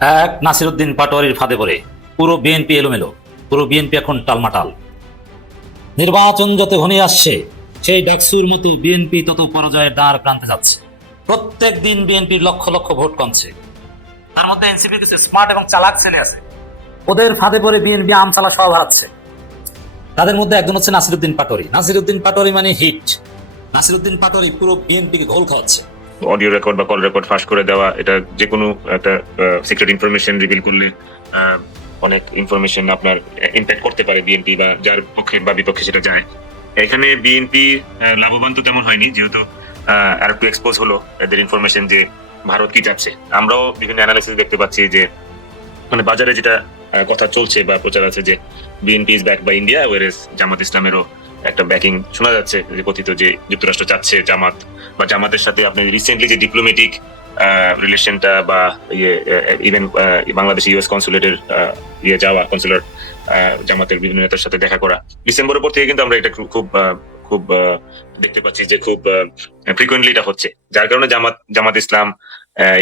এক নাসিরউদ্দিন পাটোয়ারির ফাঁদে পড়ে পুরো বিএনপি এলোমেলো, পুরো বিএনপি এখন টালমাটাল। নির্বাচন যত ঘনিয়ে আসছে, সেই ডাকসুর মতো বিএনপি তত পরাজয়ের দ্বার প্রান্তে যাচ্ছে। প্রত্যেক দিন বিএনপির লক্ষ লক্ষ ভোট কমছে। তার মধ্যে এনসিপির কিছু স্মার্ট এবং চালাক ছেলে আছে, ওদের ফাঁদে পড়ে বিএনপি আমচালা সব হারাচ্ছে। তাদের মধ্যে একজন হচ্ছে নাসিরউদ্দিন পাটোয়ারি। নাসিরউদ্দিন পাটোয়ারি মানে হিট। নাসিরউদ্দিন পাটোয়ারি পুরো বিএনপিকে ঘোল খাওয়াচ্ছে। অডিও রেকর্ড বা কল রেকর্ড ফাঁস করে দেওয়া, এটা যে কোনো একটা সিক্রেট ইনফরমেশন রিভিল করলে অনেক ইনফরমেশন আপনার ইম্প্যাক্ট করতে পারে বিএনপি বা যার পক্ষে বা বিপক্ষে সেটা যায়। এখানে বিএনপি লাভবান তো তেমন হয়নি, যেহেতু আর একটু এক্সপোজ হলো এদের ইনফরমেশন যে ভারত কি চাচ্ছে। আমরাও বিভিন্ন অ্যানালিসিস দেখতে পাচ্ছি যে মানে বাজারে যেটা কথা চলছে বা প্রচার আছে যে BNP is back by India, whereas Jamaat ইসলামেরও একটা ব্যাকিং শোনা যাচ্ছে, যে কথিত যে যুক্তরাষ্ট্র চাচ্ছে জামাত বা জামাতের সাথে আপনি রিসেন্টলি যে ডিপ্লোমেটিক রিলেশনটা বা ইভেন বাংলাদেশ ইউএস কনসুলেটের যাওয়া, কনসুলার জামাতের বিভিন্ন নেতার সাথে দেখা করা ডিসেম্বরের পর থেকে কিন্তু আমরা এটা খুব খুব দেখতে পাচ্ছি যে খুব ফ্রিকুয়েন্টলি এটা হচ্ছে, যার কারণে জামাত ইসলাম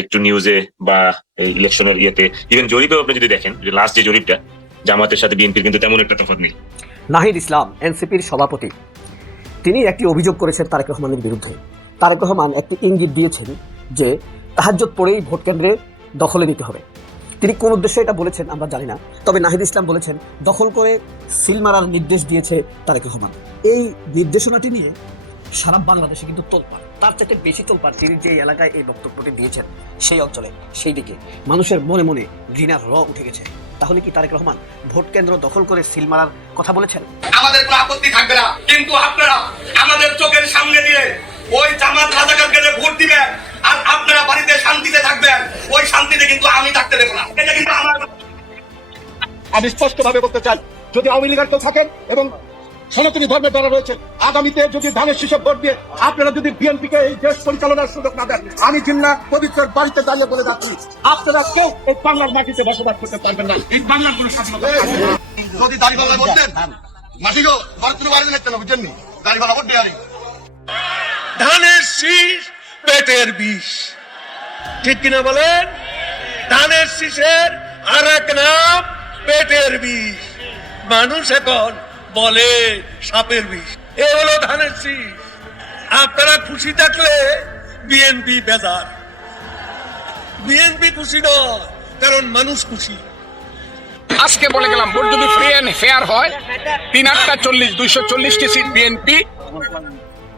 একটু নিউজে বা ইলেকশনের ইয়েতে ইভেন জরিপেও আপনি যদি দেখেন যে লাস্ট যে জরিপটা, জামাতের সাথে বিএনপির কিন্তু তেমন একটা তফাৎ নেই। নাহিদ ইসলাম এনসিপির সভাপতি, তিনি একটি অভিযোগ করেছেন তারেক রহমানের বিরুদ্ধে। তারেক রহমান একটি ইঙ্গিত দিয়েছেন যে তাহাজ্জুদ পড়েই ভোট কেন্দ্রে দখলে নিতে হবে। তিনি কোন উদ্দেশ্যে এটা বলেছেন আমরা জানি না, তবে নাহিদ ইসলাম বলেছেন দখল করে সিল মারার নির্দেশ দিয়েছে তারেক রহমান। এই নির্দেশনাটি নিয়ে সারা বাংলাদেশে কিন্তু তোলপাড়, তার চাইতে বেশি তোলপাড় তিনি যে এলাকায় এই বক্তব্যটি দিয়েছেন সেই অঞ্চলে, সেই দিকে মানুষের মনে মনে ঘৃণার উঠে গেছে। তাহলে কি তারেক রহমান ভোট কেন্দ্র দখল করে সিল মারার কথা বলেছেন? আমাদের কোনো আপত্তি থাকবে না, কিন্তু আপনারা আমাদের চোখের সামনে দিয়ে ওই জামাত রাজাকারকে ভোট দিবেন আর আপনারা বাড়িতে শান্তিতে থাকবেন, ওই শান্তিতে কিন্তু আমি থাকতে দেব না। এটা কিন্তু আমার, আমি স্পষ্ট ভাবে বলতে চাই, যদি আওয়ামী লীগের কেউ থাকেন এবং সনাতনী ধর্মের দ্বারা রয়েছে, আগামীতে যদি ধানের শীষে ভোট দিয়ে আপনারা যদি বিএনপিকে এই দেশ পরিচালনার সুযোগ না দেন, আমি জিন্না পবিত্র বাড়িতে দাঁড়িয়ে বলে যাচ্ছি, আপনারা কেউ এই বাংলার মাটিতে বসবাস করতে পারবেন না। এই বাংলার কোনো স্বাধীনতা যদি দাড়িপাল্লা বলতেন মাসিগো ভারতের বাইরে দেখতেন না, বুঝছেন নি? দাড়িপাল্লা ভোট দেওয়ারি ধানের শীষ পেটের বিষ, ঠিক কিনা বলেন? ধানের শীষের আর এক নাম পেটের বিষ। মানুষ এখন বলে সাপের বিষ। এ হলো ধানের শীষ। আপনারা খুশি থাকলে বিএনপি বেজার, বিএনপি খুশি নয়, কারণ মানুষ খুশি। আজকে বলে গেলাম ভোট যদি ফ্রি এন্ড ফেয়ার হয়, ৩-৮-৪০ 240টি সিট বিএনপি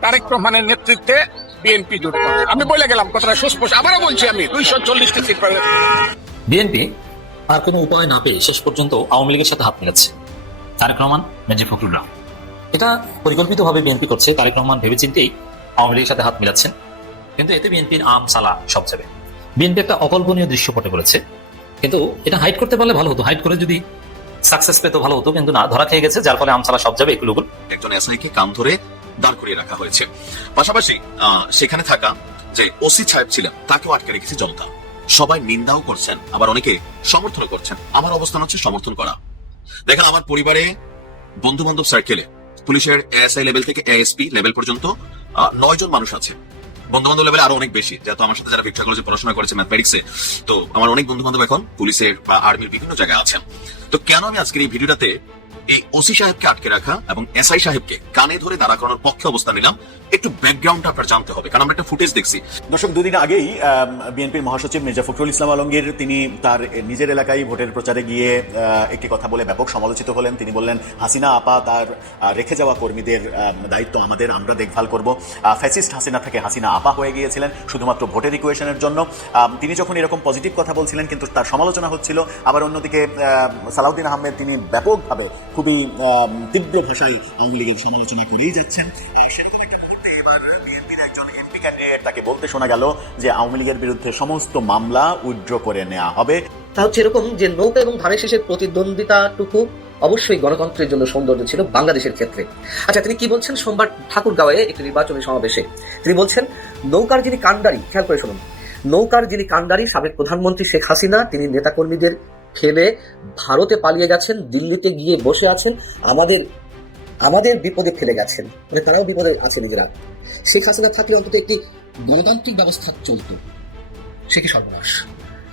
তারেক রহমানের নেতৃত্বে বিএনপি জোট করবে। আমি বলে গেলাম কথাটা সুস্পষ্ট, আবারও বলছি আমি 240টি সিট পাবে বিএনপি। আর কোনো উপায় না পেয়ে শেষ পর্যন্ত আওয়ামী লীগের সাথে হাত মিলাচ্ছে তারেক রহমান, মির্জা ফখরুল। এটা পরিকল্পিতভাবে বিএনপি করছে। তারেক রহমান ভেবেচিন্তেই আওয়ামী লীগের সাথে হাত মিলাচ্ছেন, কিন্তু এতে বিএনপির আম সালা সব যাবে। বিএনপি একটা অকল্পনীয় দৃশ্যপটে পড়েছে, কিন্তু এটা হাইড করতে পারলে ভালো হতো। হাইড করে যদি সাকসেস পেতো ভালো হতো, কিন্তু না, ধরা খেয়ে গেছে, যার ফলে আম সালা সব যাবে। এগুলো একজন এসআইকে কাম ধরে দাঁড় করিয়ে রাখা হয়েছে। পাশাপাশি সেখানে থাকা যে ওসি সাহেব ছিলেন তাকেও আটকে রেখেছে জনতা। সবাই নিন্দাও করছেন, আবার অনেকে সমর্থন করছেন। আমার অবস্থান হচ্ছে সমর্থন করা। দেখেন, আমার পরিবারে, বন্ধু বান্ধব সার্কেলে পুলিশের এএসআই লেভেল থেকে এএসপি লেভেল পর্যন্ত 9 জন মানুষ আছে। বন্ধু বান্ধব লেভেলে আরো অনেক বেশি, যেহেতু আমার সাথে যারা ভিক্টোরিয়া কলেজে পড়াশোনা করেছে ম্যাথমেটিক্সে, তো আমার অনেক বন্ধু বান্ধব এখন পুলিশের বা আর্মির বিভিন্ন জায়গায় আছেন। তো কেন আমি আজকের এই ভিডিওটাতে এই ওসি সাহেবকে আটকে রাখা এবং এসআই সাহেবকে কানে ধরে দাঁড়া করানোর পক্ষে অবস্থান নিলাম, একটু ব্যাকগ্রাউন্ডটা আপনার জানতে হবে, কারণ আমরা একটা ফুটেজ দেখছি। দর্শক, দুদিন আগেই বিএনপির মহাসচিব মির্জা ফখরুল ইসলাম আলমগীর তিনি তার নিজের এলাকায় ভোটের প্রচারে গিয়ে একটি কথা বলে ব্যাপক সমালোচিত হলেন। তিনি বললেন, হাসিনা আপা তার রেখে যাওয়া কর্মীদের দায়িত্ব আমাদের, আমরা দেখভাল করব। ফ্যাসিস্ট হাসিনা থেকে হাসিনা আপা হয়ে গিয়েছিলেন শুধুমাত্র ভোটের ইকুয়েশনের জন্য। তিনি যখন এরকম পজিটিভ কথা বলছিলেন, কিন্তু তার সমালোচনা হচ্ছিল। আবার অন্যদিকে সালাউদ্দিন আহমেদ তিনি ব্যাপকভাবে খুবই তীব্র ভাষায় আওয়ামী লীগের সমালোচনা করেই যাচ্ছেন। তাকে বলতে শোনা গেল যে আওয়ামী লীগের বিরুদ্ধে সমস্ত মামলা উইথড্র করে নেওয়া হবে। তা হচ্ছে এরকম যে নৌকা এবং ধানের শীষের প্রতিদ্বন্দ্বিতাটুকু অবশ্যই গণতন্ত্রের জন্য সৌন্দর্য ছিল বাংলাদেশের ক্ষেত্রে। আচ্ছা, তিনি কি বলছেন সোমবার ঠাকুরগাঁওয়ে একটি নির্বাচনী সমাবেশে? তিনি বলছেন, নৌকার যিনি কাণ্ডারি, খেয়াল করে শুনুন, নৌকার যিনি কাণ্ডারি সাবেক প্রধানমন্ত্রী শেখ হাসিনা, তিনি নেতাকর্মীদের ফেলে ভারতে পালিয়ে গেছেন, দিল্লিতে গিয়ে বসে আছেন, আমাদের বিপদে ফেলে গেছেন, মানে তারাও বিপদে আছে নিজেরা। শেখ হাসিনা থাকলে অন্তত একটি গণতান্ত্রিক ব্যবস্থা চলত, সে কি সর্বনাশ।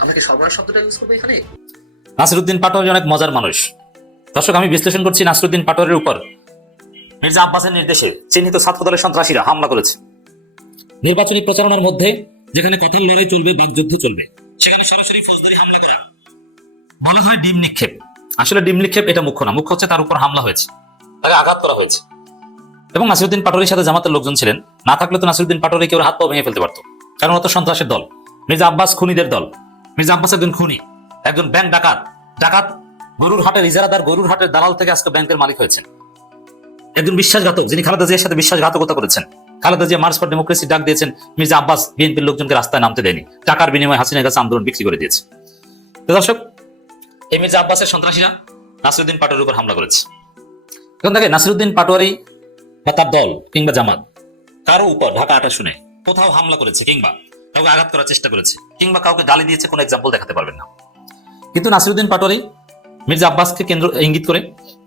আমরা কি সর্বনাশ শব্দটা ইউজ করবো এখানে? নাসিরউদ্দিন পাটোয়ারি অনেক মজার মানুষ। দর্শক, আমি বিশ্লেষণ করছি নাসিরউদ্দিন পাটোয়ারির উপর মির্জা আব্বাসের নির্দেশে চিহ্নিত ছাত্রদলের সন্ত্রাসীরা হামলা করেছে। নির্বাচনী প্রচারণার মধ্যে যেখানে কথার লড়াই চলবে, বাকযুদ্ধ চলবে, সেখানে সরাসরি ফৌজদারি হামলা করা, বলা হয় ডিম নিক্ষেপ। আসলে ডিম নিক্ষেপ এটা মুখ্য না, মুখ্য হচ্ছে তার উপর হামলা হয়েছে, তাকে আঘাত করা হয়েছে। এবং নাসিরউদ্দিন পাটোয়ারির সাথে জামাতের লোকজন ছিলেন, না থাকলে তো নাসিরউদ্দিন পাটোয়ারি কেউ হাত পা ভেঙে ফেলতে পারতো, কারণ ও তো সন্ত্রাসের দল। মির্জা আব্বাস খুনিদের দল। মির্জা আব্বাস একজন খুনি, একজন ব্যাংক ডাকাত। গরুর হাটের ইজারাদার, গরুর হাটের দালাল থেকে আজকে ব্যাংকের মালিক হয়েছেন। একজন বিশ্বাসঘাতক, যিনি খালেদা জিয়ার সাথে বিশ্বাসঘাতকতা করেছেন। Khaleda Zia March for democracy ডাক দিয়েছেন, মির্জা আব্বাস বিএনপির লোকজনকে রাস্তায় নামতে দেয়নি, টাকার বিনিময়ে হাসিনার কাছে আন্দোলন বিক্রি করে দিয়েছে। তো দর্শক, এই মির্জা আব্বাসের সন্ত্রাসীরা নাসিরউদ্দিন পাটোয়ারির উপর হামলা করেছে। এখন দেখে নাসিরউদ্দিন পাটোয়ারি বা তার দল কিংবা জামাত কারো উপর ঢাকা ৮ শুনে কোথাও হামলা করেছে, কিংবা কাউকে আঘাত করার চেষ্টা করেছে, কিংবা কাউকে গালি দিয়েছে, কোনো এক্সাম্পল দেখাতে পারবেন না। কিন্তু নাসিরউদ্দিন পাটোয়ারি মির্জা আব্বাসকে কেন্দ্র ইঙ্গিত করে,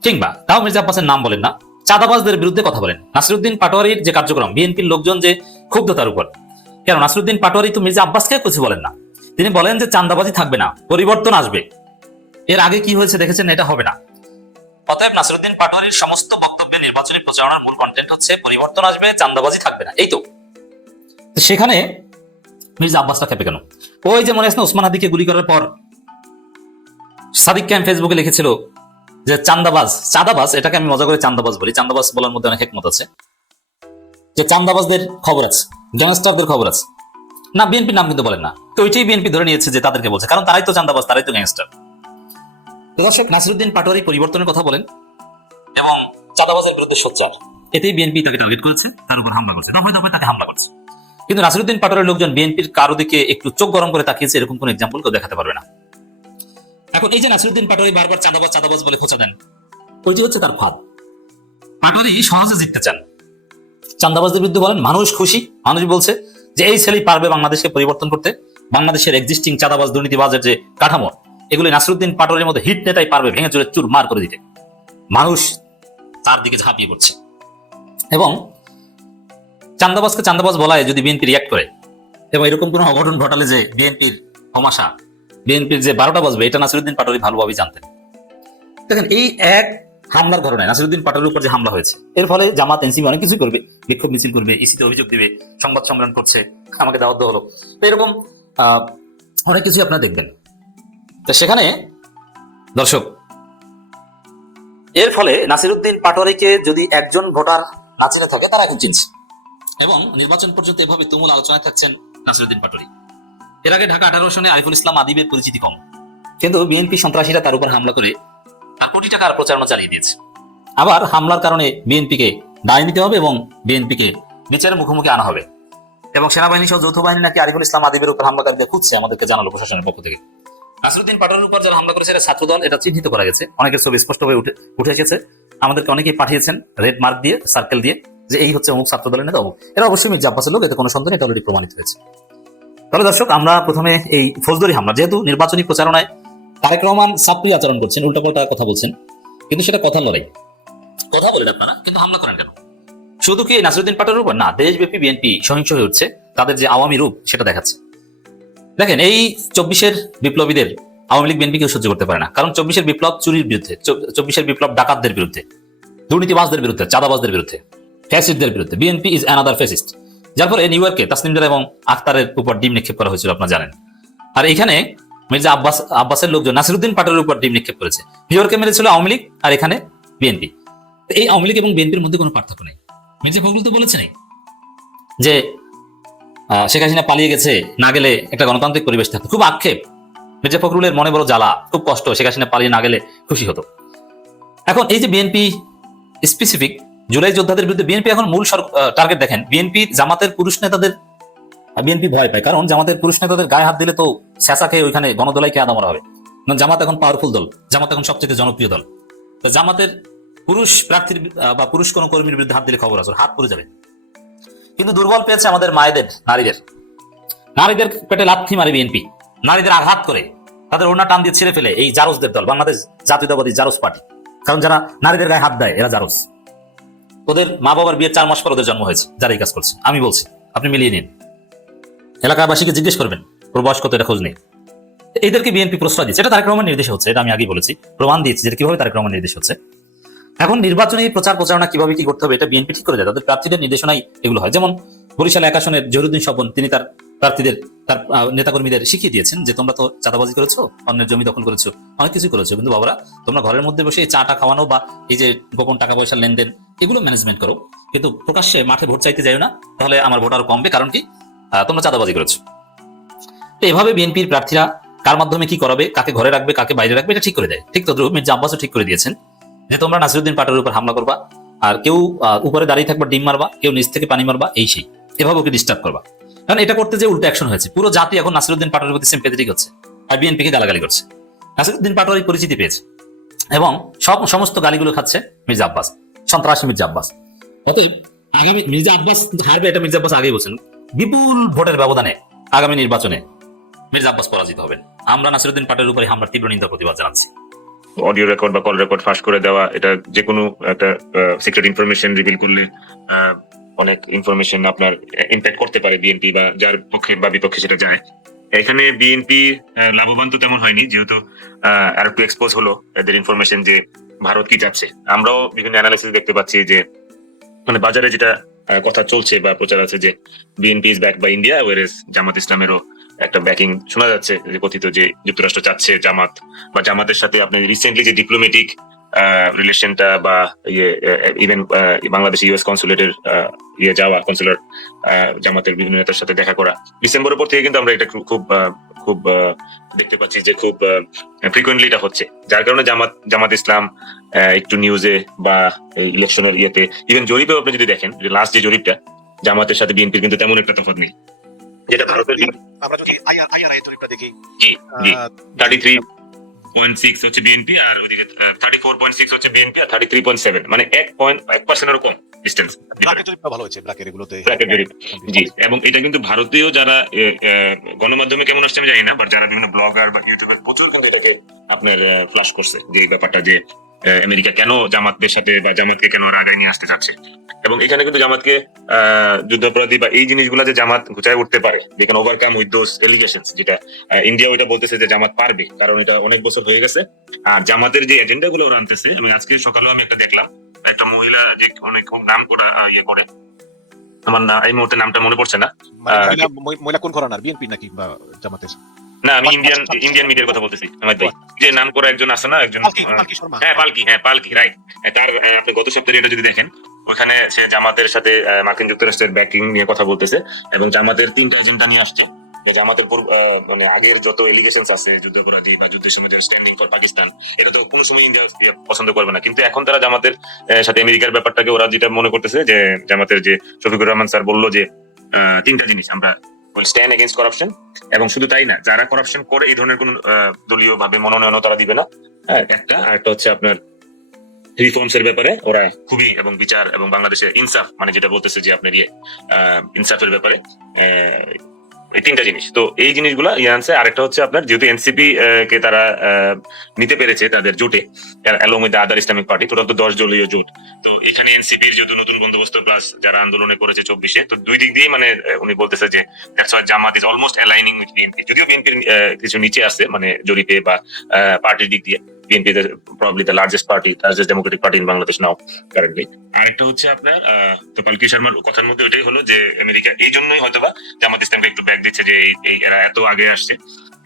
কিংবা তাও মির্জা আব্বাসের নাম বলেন না, চাঁদাবাজদের বিরুদ্ধে কথা বলেন। নাসিরউদ্দিন পাটোয়ারির যে কার্যক্রম, বিএনপির লোকজন যে ক্ষুব্ধ তার উপর, কেন নাসিরউদ্দিন পাটোয়ারি তো মির্জা আব্বাসকে কিছু বলেন না। তিনি বলেন যে চাঁদাবাজি থাকবে না, পরিবর্তন আসবে। এর আগে কি হয়েছে দেখেছেন, এটা হবে না। অতএব নাসিরউদ্দিন পাটোয়ারির সমস্ত বক্তব্যে নির্বাচনী প্রচারণার মূল কন্টেন্ট হচ্ছে পরিবর্তন আসবে, চাঁদাবাজি থাকবে না, এই তো। সেখানে মির্জা আব্বাসটা খেপে কেন? ওই যে মনে আছে না, ওসমান হাদিকে গুলি করার পর সাদিক ক্যাম্প ফেসবুকে লিখেছিল যে চাঁদাবাজ, এটাকে আমি মজা করে চাঁদাবাজ বলি, চাঁদাবাজ বলার মধ্যে অনেক হিকমত আছে, যে চাঁদাবাজদের খবর আছে, গ্যাংস্টারদের খবর আছে না। বিএনপির নাম কিন্তু বলেন না, তো ওইটাই বিএনপি ধরে নিয়েছে যে তাদেরকে বলছে, কারণ তারাই তো চাঁদাবাজ, তারাই তো গ্যাংস্টার। দর্শক, নাসিরউদ্দিন পাটোয়ারি পরিবর্তনের কথা বলেন এবং চাঁদাবাজের বিরুদ্ধে সোচ্চার, এতেই বিএনপি তাকে টার্গেট করেছে, তার উপর হামলা করছে, দফায় দফায় তাকে হামলা করছে। কিন্তু নাসিরউদ্দিন পাটোয়ারির লোকজন বিএনপির কারো দিকে একটু চোখ গরম করে তাকিয়েছে, এরকম কোন এক্সাম্পল কেউ দেখাতে পারবে না। এখন এই যে নাসিরউদ্দিন পাটোয়ারি বারবার চাঁদাবাজ বলে খোঁচা দেন, ওইটি হচ্ছে তার ফাঁদ। পাটোয়ারি সহজে জিততে চান, চাঁদাবাজদের বিরুদ্ধে বলেন, মানুষ খুশি, মানুষ বলছে যে এই ছেলেই পারবে বাংলাদেশকে পরিবর্তন করতে, বাংলাদেশের এক্সিস্টিং চাঁদাবাজ দুর্নীতিবাজের যে কাঠামো, এগুলি নাসিরউদ্দিন পাটোয়ারির মধ্যে হিট নেতাই পারবে ভেঙে চুরে চুরমার করে দিতে। মানুষ তার দিকে ঝাঁপিয়ে পড়ছে এবং চাঁদাবাজকে চাঁদাবাজ বলায় যদি বিএনপি রিয়াক্ট করে এবং এরকম কোনো অঘটন ঘটালে যে বিএনপির হমাশা, বিএনপির যে 12টা বাজবে, এটা নাসিরউদ্দিন পাটোয়ারি ভালোভাবেই জানতেন। দেখেন, এই এক হামলার ঘটনায় নাসিরউদ্দিন পাটোয়ারির উপর যে হামলা হয়েছে, এর ফলে জামাত এনসিপি অনেক কিছু করবে, বিক্ষোভ মিছিল করবে, ইসিতে অভিযোগ দিবে, সংবাদ সম্মেলন করছে, আমাকে দাওয়াত দেওয়া হলো, তো এরকম অনেক কিছু আপনারা দেখবেন। তো সেখানে দর্শক, এর ফলে নাসিরউদ্দিন পাটোয়ারিকে যদি একজন ভোটার না চিনে থাকে, তারা এখন চিনছে এবং নির্বাচন পর্যন্ত এভাবে তুমুল আলোচনায় থাকছেন নাসিরউদ্দিন পাটোয়ারি। এর আগে ঢাকা 18 সনে আরিফুল ইসলাম আদিবের পরিচিতি কম, কিন্তু বিএনপি সন্ত্রাসীরা তার উপর হামলা করে আর কোটি টাকার প্রচারণা চালিয়ে দিয়েছে। আবার হামলার কারণে বিএনপিকে দায় নিতে হবে এবং বিএনপিকে বিচারের মুখোমুখি আনা হবে। এবং সেনাবাহিনী সহ যৌথ বাহিনী নাকি আরিফুল ইসলাম আদিবের উপর হামলাকারীদের খুঁজছে, আমাদেরকে জানালো প্রশাসনের পক্ষ থেকে। নাসিরউদ্দিন পাটোয়ারির উপর যারা হামলা করেছে এটা ছাত্রদল, এটা চিহ্নিত করা গেছে, অনেকের ছবি স্পষ্ট হয়ে উঠে এসেছে, আমাদেরকে অনেকেই পাঠিয়েছেন রেড মার্ক দিয়ে, সার্কেল দিয়ে, যে এই হচ্ছে অমুক ছাত্রদলের নেতা অমুক। এটা অবশ্যই মির্জা আব্বাসের লোক, এতে কোনো সন্দেহ নেই, এটা অলরেডি প্রমাণিত হয়েছে। তবে দর্শক, আমরা প্রথমে এই ফৌজদারি হামলা, যেহেতু নির্বাচনী প্রচারণায় তারেক রহমান ছাত্রী আচরণ করছেন, উল্টাপাল্টা কথা বলছেন, কিন্তু সেটা কথা লড়াই, কথা বলেন আপনারা, কিন্তু হামলা করেন কেন? শুধু কি নাসিরউদ্দিন পাটোয়ারির উপর না, দেশব্যাপী বিএনপি সহিংস হয়ে উঠছে, তাদের যে আওয়ামী রূপ সেটা দেখাচ্ছে। দেখেন, এই 24-এর বিপ্লবীদের আওয়ামী লীগ বিএনপি কেউ সহ্য করতে পারে না, কারণ 24-এর বিপ্লব চুরির বিরুদ্ধে, 24-এর বিপ্লব ডাকাতদের বিরুদ্ধে, দুর্নীতিবাজদের বিরুদ্ধে, চাঁদাবাজদের বিরুদ্ধে, ফ্যাসিস্টদের বিরুদ্ধে। BNP is another fascist. যার ফলে নিউ ইয়র্কে তাসনিম জারা এবং আখতারের উপর ডিম নিক্ষেপ করা হয়েছিল, আপনারা জানেন। আর এখানে মির্জা আব্বাসের লোকজন নাসিরউদ্দিন পাটোয়ারির উপর ডিম নিক্ষেপ করেছে। নিউ ইয়র্কে মেরেছিল আওয়ামী লীগ, আর এখানে বিএনপি। এই আওয়ামী লীগ এবং বিএনপির মধ্যে কোনো পার্থক্য নেই। মির্জা ফখরুল তো বলেছেন যে শেখ হাসিনা পালিয়ে গেছে, না গেলে একটা গণতান্ত্রিক পরিবেশ থাকতো। খুব আক্ষেপ, মির্জা ফখরুলের মনে বড় জ্বালা, খুব কষ্ট, শেখ হাসিনা পালিয়ে না গেলে খুশি হতো। এখন এই যে বিএনপি স্পেসিফিক জুলাই যোদ্ধাদের বিরুদ্ধে বিএনপি এখন মূল টার্গেট দেখেন, বিএনপি জামাতের পুরুষ নেতাদের বিএনপি ভয় পায়, কারণ জামাতের পুরুষ নেতাদের গায়ে হাত দিলে তো শেষা খেয়ে ওইখানে গণদোলায় কে আদা মরা হবে। জামাত এখন পাওয়ারফুল দল, জামাত এখন সবচেয়ে জনপ্রিয় দল, তো জামাতের পুরুষ প্রার্থীর বা পুরুষ কোনো কর্মীর বিরুদ্ধে হাত দিলে খবর আছে, হাত পড়ে যাবে। কিন্তু দুর্বল পেয়েছে আমাদের মায়েদের, নারীদের পেটে লাথি মারে বিএনপি, নারীদের আঘাত করে তাদের ওড়না টান দিয়ে ছিঁড়ে ফেলে এই জারজদের দল, বাংলাদেশ জাতীয়তাবাদী জারজ পার্টি। কারণ যারা নারীদের গায়ে হাত দেয় এরা জারজ, ওদের মা বাবার বিয়ের 4 মাস পর ওদের জন্ম হয়েছে যারা এই কাজ করছে। আমি বলছি, আপনি মিলিয়ে নিন, এলাকাবাসীকে জিজ্ঞেস করবেন ওর বয়স কত, এটা খোঁজ নেই। এদেরকে বিএনপি প্রশ্রয় দিচ্ছে, এটা তারেক রহমান নির্দেশ হচ্ছে, এটা আমি আগেই বলেছি, প্রমাণ দিয়েছি যে কিভাবে তারেক রহমান নির্দেশ হচ্ছে। এখন নির্বাচনী প্রচার প্রচারণা কিভাবে কি করতে হবে এটা বিএনপি ঠিক করে দেয়, তাদের প্রার্থীদের নির্দেশনাই এগুলো হয়। যেমন বরিশাল 1 আসনের জহিরুদ্দিন স্বপন তিনি তার প্রার্থীদের তার নেতাকর্মীদের শিখিয়ে দিয়েছেন যে তোমরা তো চাঁদাবাজি করেছো, অন্যের জমি দখল করেছো, অনেক কিছু করেছো, কিন্তু বাবারা তোমরা ঘরের মধ্যে বসে এই চাটা খাওয়ানো বা এই যে গোপন টাকা পয়সার লেনদেন এগুলো ম্যানেজমেন্ট করো, কিন্তু প্রকাশ্যে মাঠে ভোট চাইতে যাও না, তাহলে আমার ভোট আরো কমবে, কারণ কি তোমরা চাঁদাবাজি করেছো। তো এভাবে বিএনপির প্রার্থীরা কার মাধ্যমে কি করাবে, কাকে ঘরে রাখবে কাকে বাইরে রাখবে এটা ঠিক করে দেয়। ঠিক তদ্রুপ মির্জা আব্বাসও ঠিক করে দিয়েছেন যে তোমরা নাসিরুদ্দিন পাটোয়ারির উপর হামলা করবা, আর কেউ উপরে দাঁড়িয়ে থাকবা ডিম মারবা, কেউ নিচ থেকে পানি মারবা, এই সেই এভাবে ওকে ডিস্টার্ব করবা। কারণ এটা করতে যে উল্টো অ্যাকশন হয়েছে, পুরো জাতি এখন নাসিরুদ্দিন পাটোয়ারির প্রতি সিম্প্যাথেটিক হচ্ছে আর বিএনপিকে গালাগালি করছে। নাসিরুদ্দিন পাটোয়ারি পরিচিতি পেয়েছে এবং সমস্ত গালিগুলো খাচ্ছে মির্জা আব্বাস, সন্ত্রাসী মির্জা আব্বাস। অতএব আগামী মির্জা আব্বাস হারবে এটা মির্জা আব্বাস আগেই বলছেন, বিপুল ভোটের ব্যবধানে আগামী নির্বাচনে মির্জা আব্বাস পরাজিত হবেন। আমরা নাসিরুদ্দিন পাটোয়ারির উপরে হামলার তীব্র নিন্দা প্রতিবাদ জানাচ্ছি। অডিও রেকর্ড বা কল রেকর্ড ফাঁস করে দেওয়া, এটা যে কোনো একটা সিক্রেট ইনফরমেশন রিভিল করলে অনেক ইনফরমেশন আপনার ইম্প্যাক্ট করতে পারে বিএনপি বা যার পক্ষে বা বিপক্ষে সেটা যায়। এখানে বিএনপি লাভবান তো তেমন হয়নি, যেহেতু আর একটু এক্সপোজ হলো এদের ইনফরমেশন যে ভারত কি যাচ্ছে। আমরাও বিভিন্ন অ্যানালিসিস দেখতে পাচ্ছি যে মানে বাজারে যেটা কথা চলছে বা প্রচার আছে যে BNP is back by India, whereas Jamaat ইসলামেরও একটা ব্যাকিং শোনা যাচ্ছে, যে কথিত যে যুক্তরাষ্ট্র চাচ্ছে জামাত বা জামাতের সাথে আপনি রিসেন্টলি যে ডিপ্লোমেটিক রিলেশনটা বা ইভেন বাংলাদেশে ইউএস কনসুলেটের যাওয়া, কনসুলার জামাতের বিভিন্ন নেতার সাথে দেখা করা ডিসেম্বরের পর থেকে কিন্তু আমরা এটা খুব দেখতে পাচ্ছি যে খুব ফ্রিকুয়েন্টলি এটা হচ্ছে, যার কারণে জামাত ইসলাম একটু নিউজে বা ইলেকশনের ইয়েতে ইভেন জরিপেও আপনি যদি দেখেন যে লাস্ট যে জরিপটা জামাতের সাথে বিএনপির কিন্তু তেমন একটা তফাৎ নেই, যেটা ভারতের। আমরা যদি আইআরআই জরিপটা দেখি, জি 33.6 হচ্ছে বিএনপি আর ওইদিকে 34.6 হচ্ছে বিএনপি আর 33.7, মানে 1% কম ডিসটেন্স। ব্র্যাকেট জরিপটা ভালো হয়েছে, ব্র্যাকের এগুলোতে। জি, এবং এটা কিন্তু ভারতীয় যারা গণমাধ্যমে কেমন আসছে আমি জানি না, বাট যারা বিভিন্ন ব্লগার বা ইউটিউবের প্রচুর কিন্তু এটাকে আপনার ফ্লাশ করছে যে এই ব্যাপারটা যে আমেরিকা কেন জামাতদের সাথে বা জামাতকে কেন আগায় নিয়ে আসতে চাচ্ছে। এবং এখানে কিন্তু জামাতকে যুদ্ধাপরাধী বা এই জিনিসগুলা যে জামাত ঘুচায় উঠতে পারে, they can overcome with those allegations, যেটা ইন্ডিয়া ওইটা বলতেছে যে জামাত পারবে, কারণ এটা অনেক বছর হয়ে গেছে। আর জামাতের যে এজেন্ডা গুলো ওরা আনতেছে, আমি আজকে সকালেও আমি একটা দেখলাম, একটা মহিলা যে অনেক নাম করা ইয়ে করে, আমার না এই মুহূর্তে নামটা মনে পড়ছে না। মহিলা কোন ঘরানার, বিএনপি নাকি বা জামাতের? না, আমি ইন্ডিয়ান মিডিয়ার কথা বলতেছি। আমার ভাই যে নাম করা একজন আছে না, একজন পালকি রাইট, তার আপনি গত সপ্তাহে এটা যদি দেখেন, ওখানে সে জামাতের সাথে মার্কিন যুক্তরাষ্ট্রের ব্যাকিং নিয়ে কথা বলতেছে এবং জামাতের 3টা এজেন্ডা নিয়ে আসছে। জামাতের মানে আগের যত এলিগেশনস আছে যুদ্ধাপরাধী বা যুদ্ধের সময় স্ট্যান্ডিং ফর পাকিস্তান, এটা তো কোনো সময় ইন্ডিয়া পছন্দ করবে না, কিন্তু এখন তারা জামাতের সাথে আমেরিকার ব্যাপারটাকে ওরা যেটা মনে করতেছে যে জামাতের যে শফিকুর রহমান স্যার বললো যে 3টা জিনিস, আমরা স্ট্যান্ড এগেইনস্ট করাপশন, এবং শুধু তাই না, যারা করাপশন করে এই ধরনের কোন দলীয় ভাবে মনোনয়ন তারা দিবে না। একটা হচ্ছে আপনার রিফর্মস এর ব্যাপারে ওরা খুবই, এবং বিচার এবং বাংলাদেশের ইনসাফ, মানে যেটা বলতেছে যে আপনার ইনসাফের ব্যাপারে, এই 3টা জিনিস। তো এই জিনিসগুলা আনছে। আরেকটা হচ্ছে আপনার যেহেতু এনসিপি কে তারা নিতে পেরেছে তাদের জোটে, along with other Islamic party, total তো 10 দলীয় জোট। তো এখানে এনসিপির যেহেতু নতুন বন্দোবস্ত প্লাস যারা আন্দোলনে করেছে 24-এ, তো দুই দিক দিয়ে মানে উনি বলতেছে যে that's why Jamaat is almost aligning with BNP, যদিও বিএনপির কিছু নিচে আছে মানে জরিপে বা পার্টির দিক দিয়ে। BNP probably the largest Democratic party in Bangladesh now currently. আরেকটা হচ্ছে আপনার তো পালকি শর্মার কথার মধ্যে ওইটাই হলো যে আমেরিকা এই জন্যই হয়তোবা জামাত ইসলামকে একটু ব্যাক দিচ্ছে যে এই এরা এত আগে আসছে,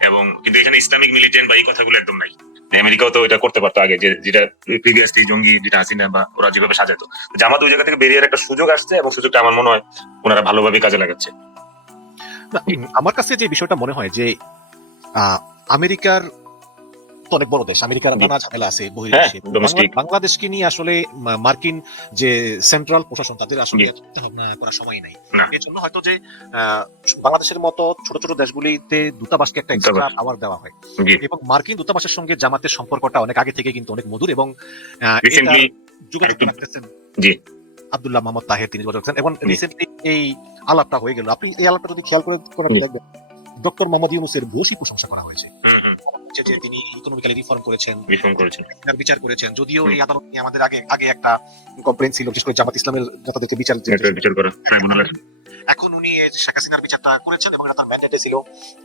এবং কিন্তু এখানে ইসলামিক মিলিটেন্ট বা এই কথাগুলো একদম নাই। আমেরিকাও তো এটা করতে পারতো আগে, যেটা প্রিভিয়াসলি জঙ্গি যেটা হাসিনা বা ওরা যেভাবে সাজাতো, জামাত ওই জায়গা থেকে বেরিয়ে একটা সুযোগ আসছে, এবং সুযোগটা আমার মনে হয় ওনারা ভালোভাবে কাজে লাগাচ্ছে। আমার কাছে যে বিষয়টা মনে হয় যে আমেরিকার তো অনেক বড় দেশ, আমেরিকার নানা ঝামেলা আছে বহির্বিশ্বে, বাংলাদেশকে নিয়ে আসলে মার্কিন যে সেন্ট্রাল প্রশাসন তাদের আসলে ভাবনা করার সময় নাই। এর জন্য হয়তো যে বাংলাদেশের মতো ছোট ছোট দেশগুলিতে দূতাবাসকে একটা এক্সট্রা পাওয়ার দেওয়া হয়, এবং মার্কিন দূতাবাসের সঙ্গে জামাতের সম্পর্কটা অনেক আগে থেকে কিন্তু অনেক মধুর, এবং যোগাযোগ রাখতেছেন আব্দুল্লাহ মোহাম্মদ তাহের, তিনি যোগাযোগ রাখছেন, এবং রিসেন্টলি এই আলাপটা হয়ে গেল। আপনি এই আলাপটা যদি খেয়াল করে দেখবেন, ডক্টর মোহাম্মদ ইউনূসের ভূয়সী প্রশংসা করা হয়েছে যে তিনি ইকোনমিক্যালি রিফর্ম করেছেন, বিচার করেছেন। যদিও এই আদালত নিয়ে আমাদের আগে একটা কমপ্লেইন ছিল, বিশেষ করে জামাত ইসলামের নেতাদেরকে বিচার করা। এখন উনি শেখ হাসিনার বিচারটা করেছেন এবং এটা তার ম্যান্ডেটে ছিল,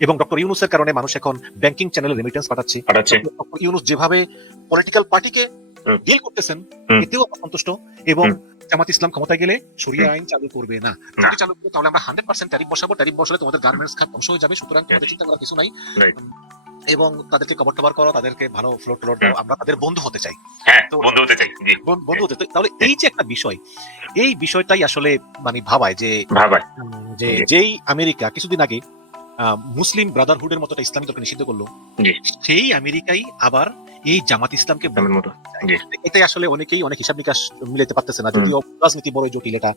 এবং ডক্টর ইউনূসের কারণে মানুষ এখন ব্যাংকিং চ্যানেলে রেমিটেন্স পাঠাচ্ছে। ডক্টর ইউনূস যেভাবে পলিটিক্যাল পার্টিকে ডিল করতেছেন এতেও আমরা সন্তুষ্ট, এবং জামাত ইসলাম ক্ষমতায় গেলে শরিয়া আইন চালু করবে না। যদি চালু করে তাহলে আমরা 100% ট্যারিফ বসাবো, ট্যারিফ বসালে তোমাদের গার্মেন্টস খাত ধ্বংস হয়ে যাবে, সুতরাং তোমাদের চিন্তা করার কিছু নাই। এবং তাদেরকে কভার টভার করো, তাদেরকে ভালো ফ্লোট টোট দাও, আমরা তাদের বন্ধু হতে চাই। বন্ধু হতে চাই। তাহলে এই যে একটা বিষয়, এই বিষয়টাই আসলে মানে ভাবায় যে যেই আমেরিকা কিছুদিন আগে মুসলিম ব্রাদারহুডের মতো একটা ইসলামী দলকে নিষিদ্ধ করলো, সেই আমেরিকাই আবার এই জামাত ইসলামকে এটাই আসলে অনেকেই অনেক হিসাব নিকাশ মিলাতে পারতেছে না, যদিও রাজনীতি বড় জটিল, এটা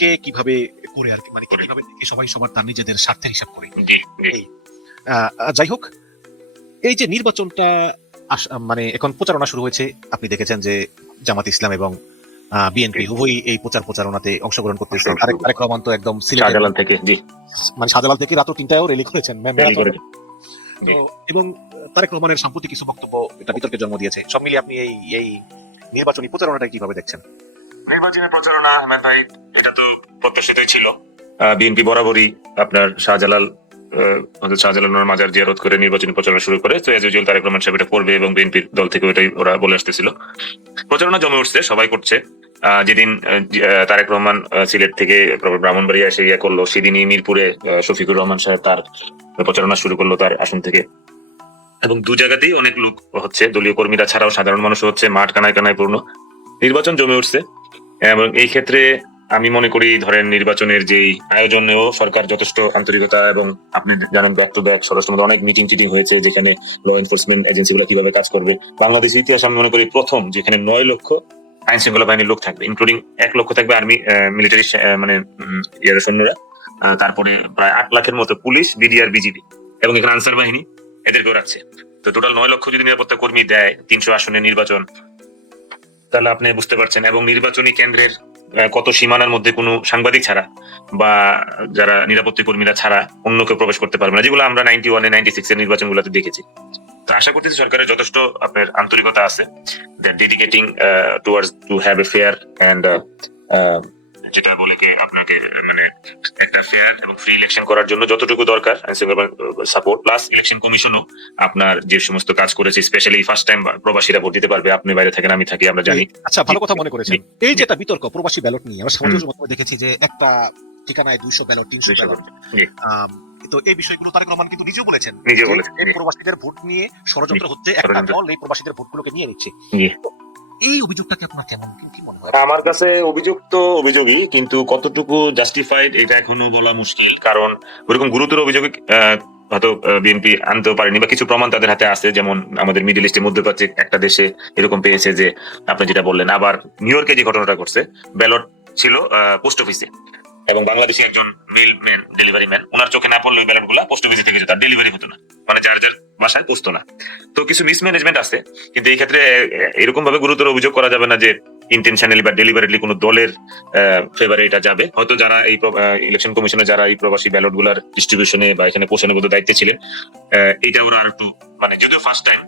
কে কিভাবে করে আর কি, মানে কিভাবে সবাই সবার তার নিজেদের স্বার্থের হিসাব করে। যাই হোক, এই যে নির্বাচনটা মানে এখন প্রচারণা শুরু হয়েছে, আপনি দেখেছেন যে জামাত ইসলাম এবং বিএনপি উভয়ই এই প্রচারণাতে অংশগ্রহণ করতেছে। তারেক রহমান তো একদম শাহজালাল থেকে মানে শাহজালাল থেকে রাত 3টায়ও র্যালি করেছেন, এবং তারেক রহমানের সাম্প্রতিক কিছু বক্তব্য এটা বিতর্কের জন্ম দিয়েছে। সব মিলিয়ে আপনি এই নির্বাচনী প্রচারণাটা কিভাবে দেখছেন? নির্বাচনী প্রচারণা আহমেদ ভাই, এটা তো প্রত্যাশিতই ছিল। বিএনপি বরাবরই আপনার শাহজালাল মাজার জিয়ারত করে নির্বাচনী প্রচারণা শুরু করে, তো এজ ইউজুয়াল তারেক রহমান সাহেব এটা করবে এবং বিএনপির দল থেকে ওটাই ওরা বলে আসতেছিল। প্রচারণা জমে উঠছে, সবাই করছে। যেদিন তারেক রহমান সিলেট থেকে ব্রাহ্মণবাড়িয়া এসে করলো, সেদিনই মিরপুরে শফিকুর রহমান সাহেব তার প্রচারণা শুরু করলো তার আসন থেকে, এবং দু জায়গাতেই অনেক লোক হচ্ছে, দলীয় কর্মীরা ছাড়াও সাধারণ মানুষ হচ্ছে, মাঠ কানায় কানায় পূর্ণ, নির্বাচন জমে উঠছে। এবং এই ক্ষেত্রে আমি মনে করি ধরেন নির্বাচনের যেই আয়োজনেও সরকার যথেষ্ট আন্তরিকতা, এবং আপনি জানেন ব্যাক টু ব্যাক স্বরাষ্ট্র মধ্যে অনেক মিটিং টিটিং হয়েছে, যেখানে ল এনফোর্সমেন্ট এজেন্সি গুলো কিভাবে কাজ করবে। বাংলাদেশের ইতিহাস আমি মনে করি প্রথম যেখানে 9 লক্ষ আইন শৃঙ্খলা বাহিনীর লোক থাকবে, ইনক্লুডিং 1 লক্ষ থাকবে আর্মি মিলিটারি মানে সৈন্যরা, তারপরে প্রায় 8 লাখের মতো পুলিশ, বিডিআর, বিজিবি, এবং এখানে আনসার বাহিনী, এদেরকেও রাখছে। তো টোটাল 9 লক্ষ যদি নিরাপত্তা কর্মী দেয় 300 আসনের নির্বাচন, তাহলে আপনি বুঝতে পারছেন। এবং নির্বাচনী কেন্দ্রের কত সীমানার মধ্যে কোনো সাংবাদিক ছাড়া বা যারা নিরাপত্তা কর্মীরা ছাড়া অন্য কেউ প্রবেশ করতে পারবে না, যেগুলো আমরা 91 96 এর নির্বাচন গুলোতে দেখেছি। তো আশা করতেছি সরকারের যথেষ্ট আপনার আন্তরিকতা আছে, ডেডিকেটিং towards to have a fair and যেটা বলে কি আপনাকে মানে একটা ফেয়ার এবং ফ্রি ইলেকশন করার জন্য যতটুকু দরকার সাপোর্ট, প্লাস ইলেকশন কমিশনও আপনার যে সমস্ত কাজ করেছে, স্পেশালি ফার্স্ট টাইম প্রবাসীরা ভোট দিতে পারবে, আপনি বাইরে থাকেন আমি থাকি, আমরা জানি। আচ্ছা, ভালো কথা মনে করেছেন। এই যেটা বিতর্ক প্রবাসী ব্যালট নিয়ে, আমরা সামাজিক মাধ্যমে দেখেছি যে একটা ঠিকানায় 200 ব্যালট, 300 ব্যালট, তো এই বিষয়গুলো তারেক রহমান কিন্তু নিজেও বলেছেন, প্রবাসীদের ভোট নিয়ে ষড়যন্ত্র হচ্ছে, একটা দল এই প্রবাসীদের ভোটগুলোকে নিয়ে নিচ্ছে। এই অভিযোগটাকে আপনার কেমন কি মনে হয়? আমার কাছে অভিযোগ তো অভিযোগই, কিন্তু কতটুকু জাস্টিফাইড এটা এখনো বলা মুশকিল, কারণ ওরকম গুরুতর অভিযোগ হয়তো বিএনপি আনতেও পারেনি, বা কিছু প্রমাণ তাদের হাতে আছে, যেমন আমাদের মিডল ইস্টে মধ্যপ্রাচ্যে একটা দেশে এরকম পেয়েছে যে আপনি যেটা বললেন। আবার নিউ ইয়র্কে যে ঘটনাটা করছে, ব্যালট ছিল পোস্ট অফিসে, এবং বাংলাদেশি একজন মেল ম্যান, ডেলিভারি ম্যান, ওনার চোখে না পড়লে ওই ব্যালট গুলা পোস্ট অফিসে থেকে যেত, ডেলিভারি হতো না, মানে যার যার বাসায় পৌঁছতো না। তো কিছু মিসম্যানেজমেন্ট আছে, কিন্তু এই ক্ষেত্রে এরকম ভাবে গুরুতর অভিযোগ করা যাবে না যে ইন্টেনশনালি বা ডেলিভারিটলি কোনো দলের ফেভারে এটা যাবে। হয়তো যারা এই ইলেকশন কমিশনে যারা এই প্রবাসী ব্যালট গুলার ডিস্ট্রিবিউশনে বা এখানে পৌঁছানোর মধ্যে দায়িত্বে ছিলেন, এইটা ওরা আর একটু মানে যদিও ফার্স্ট টাইম,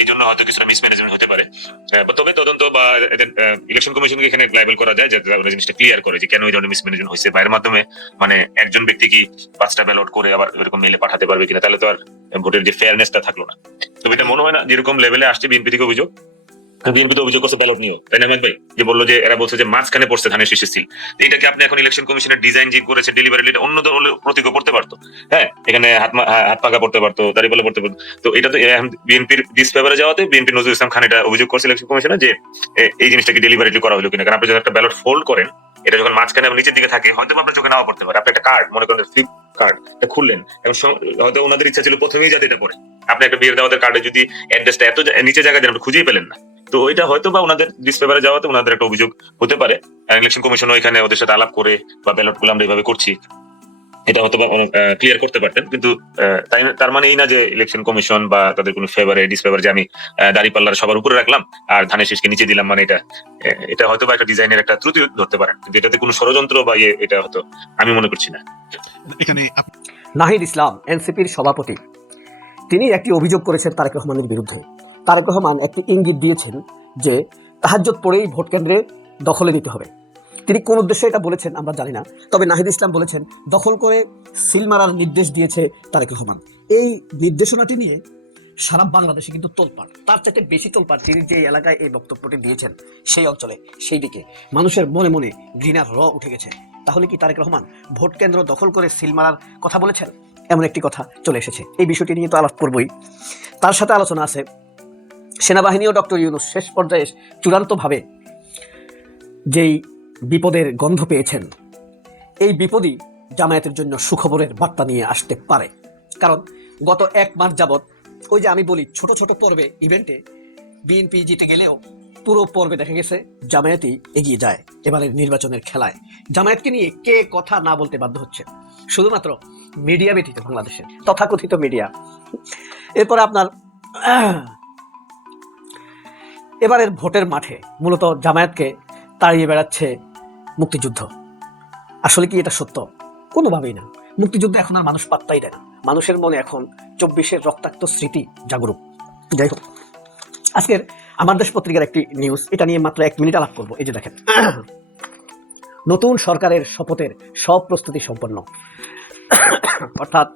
এই জন্য হয়তো কিছুটা মিসম্যানেজমেন্ট হতে পারে। তবে তদন্ত বা ইলেকশন কমিশনকে এখানে লাইবেল করা যায়, যাতে তারা জিনিসটা ক্লিয়ার করে যে কেন এই ধরনের মিসম্যানেজমেন্ট হয়েছে, বাইরের মাধ্যমে মানে একজন ব্যক্তি কি 5টা ব্যালট করে আবার এরকম মেলে পাঠাতে পারবে কিনা, তাহলে তো আর ভোটের যে ফেয়ারনেসটা থাকলো না। তবে এটা মনে হয় না যেরকম লেভেলে আসছে বিএনপি থেকে অভিযোগ, বিএনপি তো অভিযোগ করছে ব্যালট নিয়েও, তাই না আহমেদ ভাই? যে বললো যে এরা বলছে যে মাঝখানে পড়ছে ধানের শীষের সিল, এটাকে আপনি এখন ইলেকশন কমিশনের ডিজাইন যে করেছে ডেলিভারি, অন্য দলের প্রতীকও পড়তে পারতো, হ্যাঁ, এখানে হাত পাকা পড়তে পারতো, দাঁড়িপাল্লা পড়তে পারতো। তো এটা তো বিএনপির ডিসফেভারে যাওয়াতে বিএনপি নজরুল ইসলাম খান এটা অভিযোগ করছে ইলেকশন কমিশনে যে এই জিনিসটাকে ডেলিভারিটলি করা হলো কিনা। কারণ আপনি যখন একটা ব্যালট ফোল্ড করেন, এটা যখন মাঝখানে এবং নিচের দিকে থাকে, হয়তো আপনার চোখে নাও পড়তে পারে। আপনি একটা কার্ড মনে করেন ফ্লিপ কার্ড খুললেন, এবং হয়তো ওনাদের ইচ্ছা ছিল প্রথমেই যাতে এটা পড়ে, আপনি একটা বিয়ের দাওয়াতের কার্ডে যদি অ্যাড্রেসটা এত নিচে জায়গায় দেন, আপনি খুঁজেই পেলেন না। তো এটা হয়তো বা ওনাদের ডিসফেভারে যাওয়াতে ওনাদের একটা অভিযোগ হতে পারে। ইলেকশন কমিশনও এখানে ওদের সাথে আলাপ করে বা ব্যালট গুলো আমরা এইভাবে করছি, এটা হয়তো বা ক্লিয়ার করতে পারতেন। কিন্তু তার মানে এই না যে ইলেকশন কমিশন বা তাদের কোনো ফেভারে ডিসফেভারে যে আমি দাঁড়িপাল্লার সবার উপরে রাখলাম আর ধানের শীষকে নিচে দিলাম, মানে এটা হয়তো বা একটা ডিজাইনের একটা ত্রুটি ধরতে পারেন, কিন্তু এটাতে কোনো ষড়যন্ত্র বা এটা হয়তো আমি মনে করছি না। এখানে নাহিদ ইসলাম এনসিপির সভাপতি, তিনি একটি অভিযোগ করেছেন তারেক রহমানের বিরুদ্ধে। তারেক রহমান একটি ইঙ্গিত দিয়েছেন যে তাহাজ্জুদ পড়েই ভোট কেন্দ্রে দখলে নিতে হবে। তিনি কোন উদ্দেশ্যে এটা বলেছেন আমরা জানি না, তবে নাহিদ ইসলাম বলেছেন দখল করে সিল মারার নির্দেশ দিয়েছে তারেক রহমান। এই নির্দেশনাটি নিয়ে সারা বাংলাদেশে কিন্তু তোলপাড়, তার চাইতে বেশি তোলপাড় তিনি যে এলাকায় এই বক্তব্যটি দিয়েছেন সেই অঞ্চলে, সেই দিকে মানুষের মনে মনে ঘৃণার উঠে গেছে। তাহলে কি তারেক রহমান ভোট কেন্দ্র দখল করে সিল মারার কথা বলেছেন? এমন একটি কথা চলে এসেছে। এই বিষয়টি নিয়ে তো আলাপ করবই, তার সাথে আলোচনা আছে সেনাবাহিনী ও ডক্টর ইউনূস শেষ পর্যায়ে চূড়ান্তভাবে যেই বিপদের গন্ধ পেয়েছেন, এই বিপদই জামায়াতের জন্য সুখবরের বার্তা নিয়ে আসতে পারে। কারণ গত 1 মাস যাবৎ ওই যে আমি বলি ছোট ছোট পর্বে ইভেন্টে বিএনপি জিতে গেলেও পুরো পর্বে দেখা গেছে জামায়াতই এগিয়ে যায়। এবারের নির্বাচনের খেলায় জামায়াতকে নিয়ে কে কথা না বলতে বাধ্য হচ্ছে? শুধুমাত্র মিডিয়া ব্যতীত বাংলাদেশের তথাকথিত মিডিয়া। এরপরে আপনার এবারের ভোটের মাঠে মূলত জামায়াতকে তাড়িয়ে বেড়াচ্ছে মুক্তিযুদ্ধ। আসলে কি এটা সত্য? কোনোভাবেই না। মুক্তিযুদ্ধ এখন আর মানুষ পাত্তাই দেয় না। মানুষের মনে এখন 24-এর রক্তাক্ত স্মৃতি জাগরুক। যাই হোক, আজকের আমার দেশ পত্রিকার একটি নিউজ, এটা নিয়ে মাত্র 1 মিনিট আলাপ করবো। এই যে দেখেন, নতুন সরকারের শপথের সব প্রস্তুতি সম্পন্ন, অর্থাৎ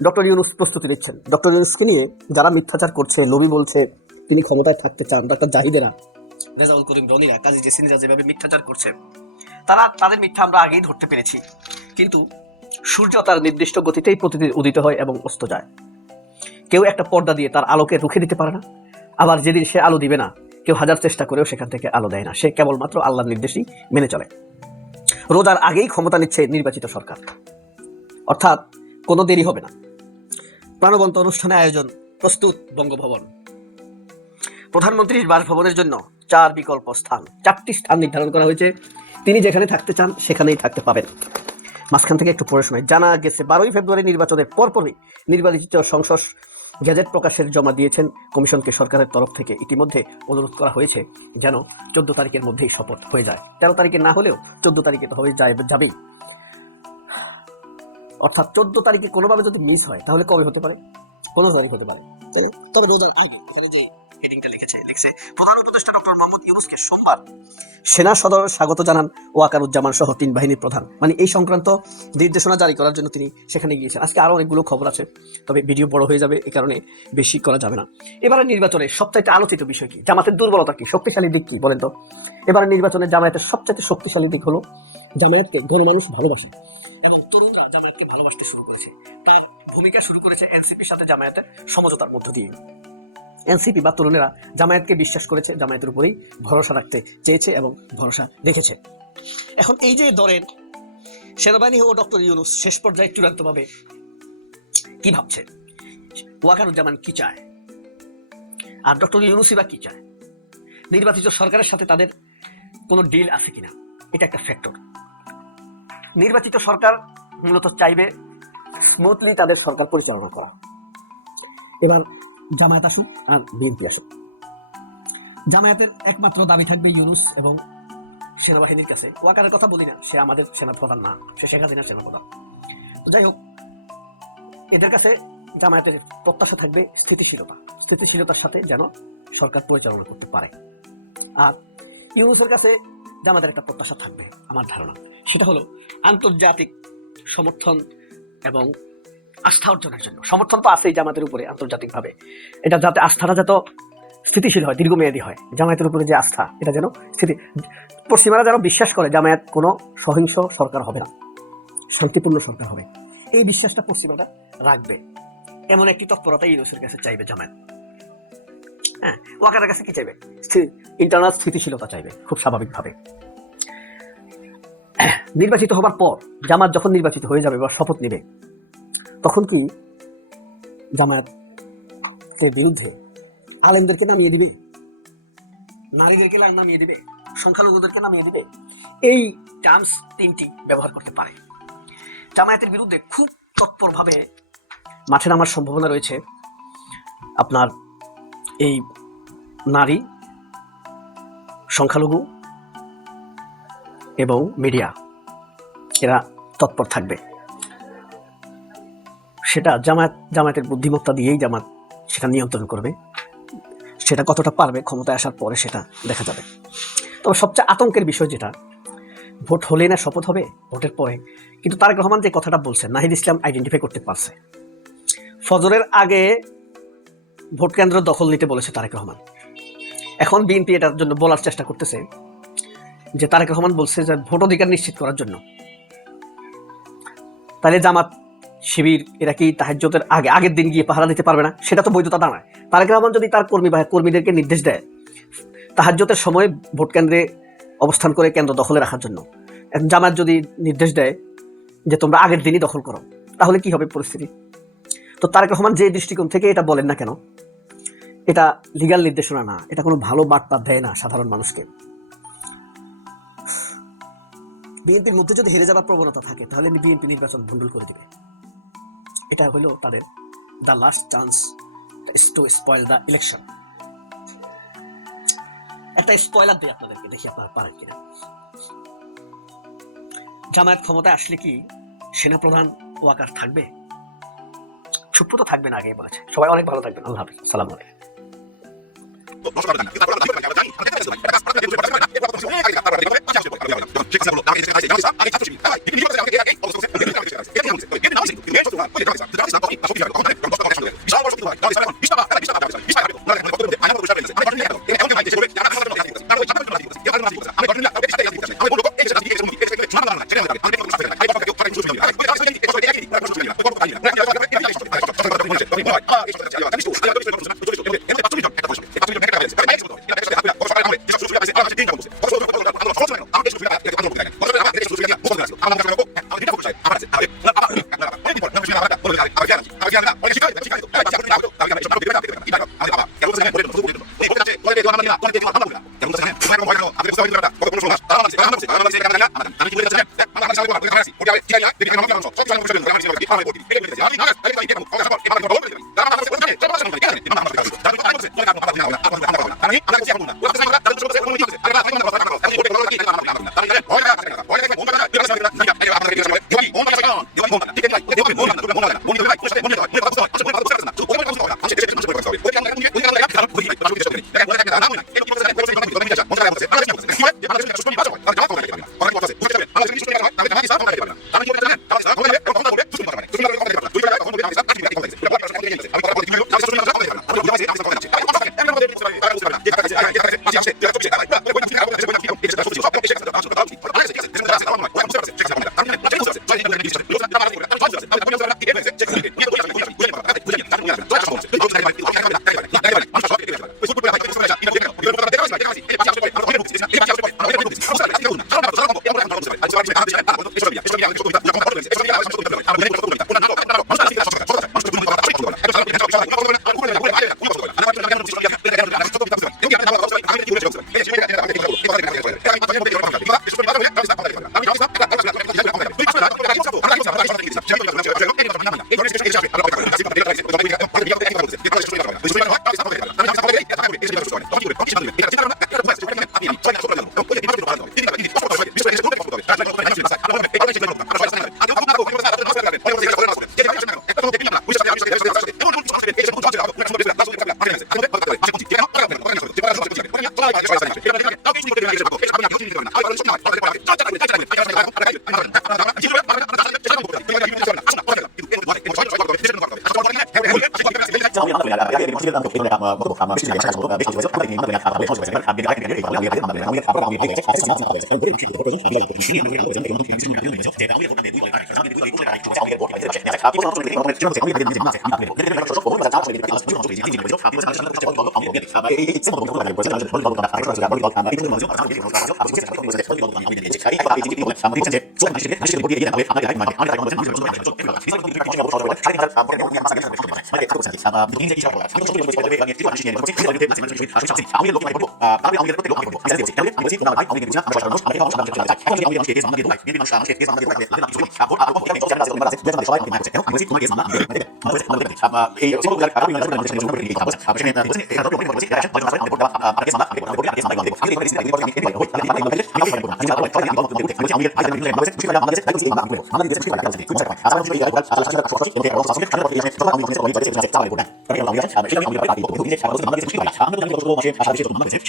ডক্টর ইউনূস প্রস্তুতি নিচ্ছেন। ডক্টর ইউনূসকে নিয়ে যারা মিথ্যাচার করছে, লবি বলছে তিনি ক্ষমতায় থাকতে চান, ডক্টর জাহিদেরা, রেজাউল করিম রনিরা, কাজী জেসিনিরা যেভাবে মিথ্যাচার করছে, তাদের মিথ্যা আমরা আগেই ধরতে পেরেছি। কিন্তু সূর্য তার নির্দিষ্ট গতিতেই প্রতিদিন উদিত হয় এবং অস্ত যায়। কেউ একটা পর্দা দিয়ে তার আলোকে রুখে দিতে পারে না। আবার যেদিন সে আলো দিবে না, কেউ হাজার চেষ্টা করেও সেখান থেকে আলো দেয় না। সে কেবলমাত্র আল্লাহর নির্দেশই মেনে চলে। রোজার আগেই ক্ষমতা নিচ্ছে নির্বাচিত সরকার, অর্থাৎ কোনো দেরি হবে না। প্রাণবন্ত অনুষ্ঠানে আয়োজন প্রস্তুত বঙ্গভবন। প্রধানমন্ত্রীর বাসভবনের জন্য 4 বিকল্প স্থান, 4টি স্থান নির্ধারণ করা হয়েছে। তিনি যেখানে থাকতে চান সেখানেই থাকতে পাবেন। মাঝখান থেকে একটু পড়ে শোনায়। জানা গেছে 12ই ফেব্রুয়ারি নির্বাচনের পরপরই নির্বাচিত সংসদ গেজেট প্রকাশের জমা দিয়েছেন কমিশনকে। সরকারের তরফ থেকে ইতিমধ্যে অনুরোধ করা হয়েছে যেন 14 তারিখের মধ্যেই শপথ হয়ে যায়। 13 তারিখে না হলেও 14 তারিখে তো হয়ে যাবেই। অর্থাৎ 14 তারিখে কোনোভাবে যদি মিস হয় তাহলে কবে হতে পারে? 15 তারিখ হতে পারে। তবে রোজার আগে এখানে যে হেডিংটা লিখছে প্রধান উপদেষ্টা ডক্টর মোহাম্মদ ইউনূসকে সোমবার সেনা সদর স্বাগত জানান ওয়াকারুজ্জামান সহ 3 বাহিনীর প্রধান। মানে এই সংক্রান্ত নির্দেশনা জারি করার জন্য তিনি সেখানে গিয়েছেন। আজকে আরো অনেকগুলো খবর আছে, তবে ভিডিও বড় হয়ে যাবে, এই কারণে বেশি করা যাবে না। এবারে নির্বাচনে সবচাইতে আলোচিত বিষয় কি? জামাতের দুর্বলতা কি, শক্তিশালী দিক কি বলেন তো? এবারে নির্বাচনে জামায়াতের সবচাইতে শক্তিশালী দিক হলো জামায়াতকে গণমানুষ ভালোবাসে এবং তরুণরা জামায়াতকে ভালোবাসতে শুরু করেছে। তার ভূমিকা শুরু করেছে এনসিপির সাথে জামায়াতের সমঝোতার মধ্য দিয়ে। এনসিপি বা তরুণেরা জামায়াতকে বিশ্বাস করেছে, জামায়াতের উপরেই ভরসা রাখতে চেয়েছে এবং ভরসা রেখেছে। এখন এই যে ধরেন সেনাবাহিনী ও ডক্টর ইউনূস শেষ পর্যায়ে চূড়ান্তভাবে কি ভাবছে, ওয়াকারুজ্জামান কি চায় আর ডক্টর ইউনূসই বা কি চায়, নির্বাচিত সরকারের সাথে তাদের কোনো ডিল আছে কিনা, এটা একটা ফ্যাক্টর। নির্বাচিত সরকার মূলত চাইবে স্মুথলি তাদের সরকার পরিচালনা করা। এবার জামায়াত আসুক আর বিএনপি আসুক, জামায়াতের একমাত্র দাবি থাকবে ইউনূস এবং সেনাবাহিনীর কাছে। ওয়াকারের কথা বলি না, সে আমাদের সেনাপ্রধান না, সে শেখ হাসিনার সেনাপ্রধান। তো যাই হোক, এদের কাছে জামায়াতের প্রত্যাশা থাকবে স্থিতিশীলতার সাথে যেন সরকার পরিচালনা করতে পারে। আর ইউনূসের কাছে জামায়াতের একটা প্রত্যাশা থাকবে আমার ধারণা, সেটা হলো আন্তর্জাতিক সমর্থন এবং আস্থা অর্জনের জন্য। সমর্থন তো আছেই জামায়াতের উপরে আন্তর্জাতিকভাবে, এটা যাতে আস্থাটা যত স্থিতিশীল হয়, দীর্ঘমেয়াদী হয়। জামায়াতের উপরে যে আস্থা, এটা যেন পশ্চিমারা যেন বিশ্বাস করে জামায়াত কোনো সহিংস সরকার হবে না, শান্তিপূর্ণ সরকার হবে। এই বিশ্বাসটা পশ্চিমারা রাখবে, এমন একটি তৎপরতা ইউনূসের কাছে চাইবে জামায়াত। হ্যাঁ, ওয়াকারের কাছে কি চাইবে? ইন্টারনাল স্থিতিশীলতা চাইবে, খুব স্বাভাবিকভাবে। নির্বাচিত হবার পর জামায়াত যখন নির্বাচিত হয়ে যাবে বা শপথ নেবে, তখন কি জামায়াতের বিরুদ্ধে আলেমদেরকে নামিয়ে দিবে, নারীদেরকে নামিয়ে দিবে, সংখ্যালঘুদেরকে নামিয়ে দিবে? এই টার্মস 3টি ব্যবহার করতে পারে। জামায়াতের বিরুদ্ধে খুব তৎপরভাবে মাঠে নামার সম্ভাবনা রয়েছে আপনার এই নারী, সংখ্যালঘু এবং মিডিয়া, এরা তৎপর থাকবে। সেটা জামায়াতের বুদ্ধিমত্তা দিয়েই জামাত সেটা নিয়ন্ত্রণ করবে। সেটা কতটা পারবে ক্ষমতায় আসার পরে সেটা দেখা যাবে। তবে সবচেয়ে আতঙ্কের বিষয় যেটা, ভোট হলে না শপথ হবে ভোটের পরে? কিন্তু তারেক রহমান যে কথাটা বলছেন, নাহিদ ইসলাম আইডেন্টিফাই করতে পারছে। ফজরের আগে ভোট কেন্দ্র দখল নিতে বলেছে তারেক রহমান। এখন বিএনপি এটার জন্য বলার চেষ্টা করতেছে যে তারেক রহমান বলছে যে ভোট অধিকার নিশ্চিত করার জন্য। তাহলে জামাত, শিবির এরা কি তাহাজ্জুদের আগের দিন গিয়ে পাহারা দিতে পারবে না? সেটা তো বৈধতা দাঁড়ায়। তারেক রহমান যদি তার কর্মীদেরকে নির্দেশ দেয় তাহাজ্জুদের সময় ভোট কেন্দ্রে অবস্থান করে কেন্দ্র দখলে রাখার জন্য, জামাত যদি নির্দেশ দেয় যে তোমরা আগের দিনই দখল করো, তাহলে কি হবে পরিস্থিতি? তো তারেক রহমান যে দৃষ্টিকোণ থেকে এটা বলেন না কেন, এটা লিগ্যাল নির্দেশনা না, এটা কোনো ভালো বার্তা দেয় না সাধারণ মানুষকে। বিএনপির মধ্যে যদি হেরে যাওয়ার প্রবণতা থাকে তাহলে বিএনপি নির্বাচন ভণ্ডুল করে দিবে। এটা হলো তাদের the last chance to spoil the election. একটা স্পয়লার দেয় আপনাদেরকে, দেখি আপনারা পারেন কিনা। জামায়াত ক্ষমতায় আসলে কি সেনাপ্রধান ওয়াকার থাকবে? চুপ তো থাকবে না, আগে বলেছে। সবাই অনেক ভালো থাকবেন, আল্লাহ হাফিজ, আসসালামু আলাইকুম।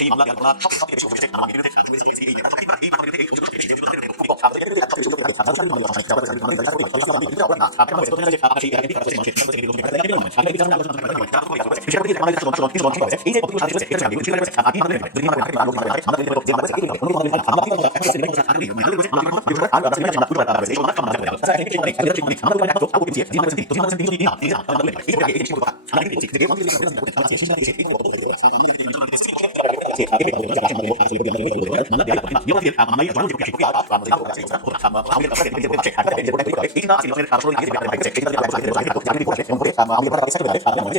সেই আমরা